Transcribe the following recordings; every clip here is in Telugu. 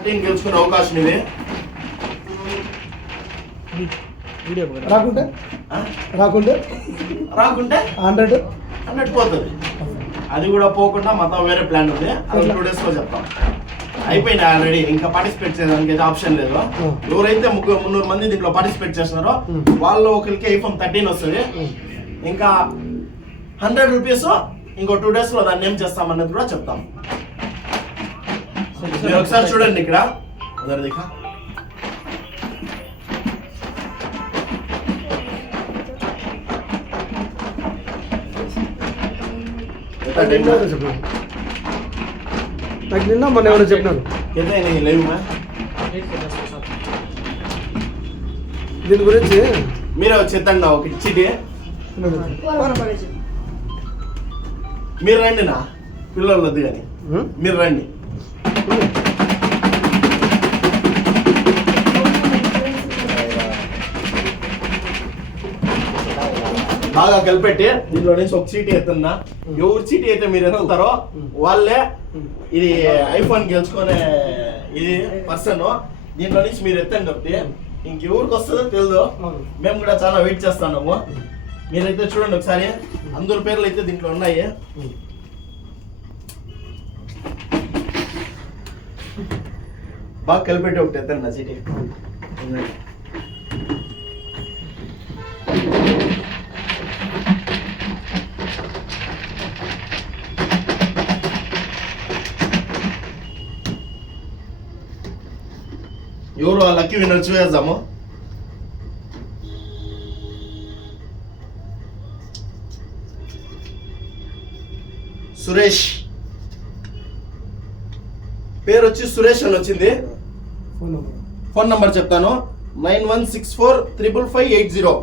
13 గెలుచుకునే అవకాశం ఇది. రాకుంటే రాకుంటే 100 పోతుంది. అది కూడా పోకుండా మొత్తం వేరే ప్లాన్ ఉంది, అది 2 days లో చెప్తాం. అయిపోయింది ఆల్రెడీ, ఇంకా పార్టిసిపేట్ చేయడానికి అయితే ఆప్షన్ లేదు. ఎవరైతే 300 మంది దీంట్లో పార్టిసిపేట్ చేస్తున్నారో వాళ్ళు ఒకరికి ఐఫోన్ 13 వస్తుంది. ఇంకా 100 రూపీస్ ఇంకో 2 days లో దాన్ని ఏం చేస్తామన్నది కూడా చెప్తాం. మీరు ఒకసారి చూడండి ఇక్కడ నాకు నిన్న మొన్న ఎవరో చెప్పినారు దీని గురించి. మీరు చెత్తండి ఒక ఇచ్చిటి మీరు రండి, నా పిల్లలు వద్దు కానీ మీరు రండి. బాగా కలిపెట్టి దీంట్లో నుంచి ఒక చీటీ ఎత్తున్నా. ఎవరు చీటీ అయితే మీరు ఎత్తుతారో వాళ్ళే ఇది ఐఫోన్ గెలుచుకునే ఇది పర్సన్. దీంట్లో నుంచి మీరు ఎత్తండి ఒకటి. ఇంకెవరికి వస్తుందో తెలియదు, మేము కూడా చాలా వెయిట్ చేస్తున్నాము. మీరైతే చూడండి ఒకసారి, అందరి పేర్లు అయితే దీంట్లో ఉన్నాయి. బాగా కలిపెట్టి ఒకటి ఎత్తండి నా చీటీ. ఎవరు ఆ లక్కీ విన్నర్ చూసేద్దాము. సురేష్ పేరు వచ్చి సురేష్ అని వచ్చింది. ఫోన్ నంబర్ చెప్తాను, 91645550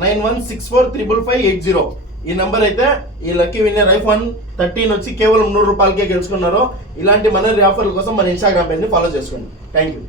91645550. ఈ నంబర్ అయితే ఈ లక్కీ విన్నర్ ఐఫోన్ 13 వచ్చి కేవలం 100 రూపాయలకే గెలుచుకున్నారు. ఇలాంటి మన ఆఫర్ల కోసం మన ఇన్స్టాగ్రామ్ పేజ్ని ఫాలో చేసుకోండి. Thank you.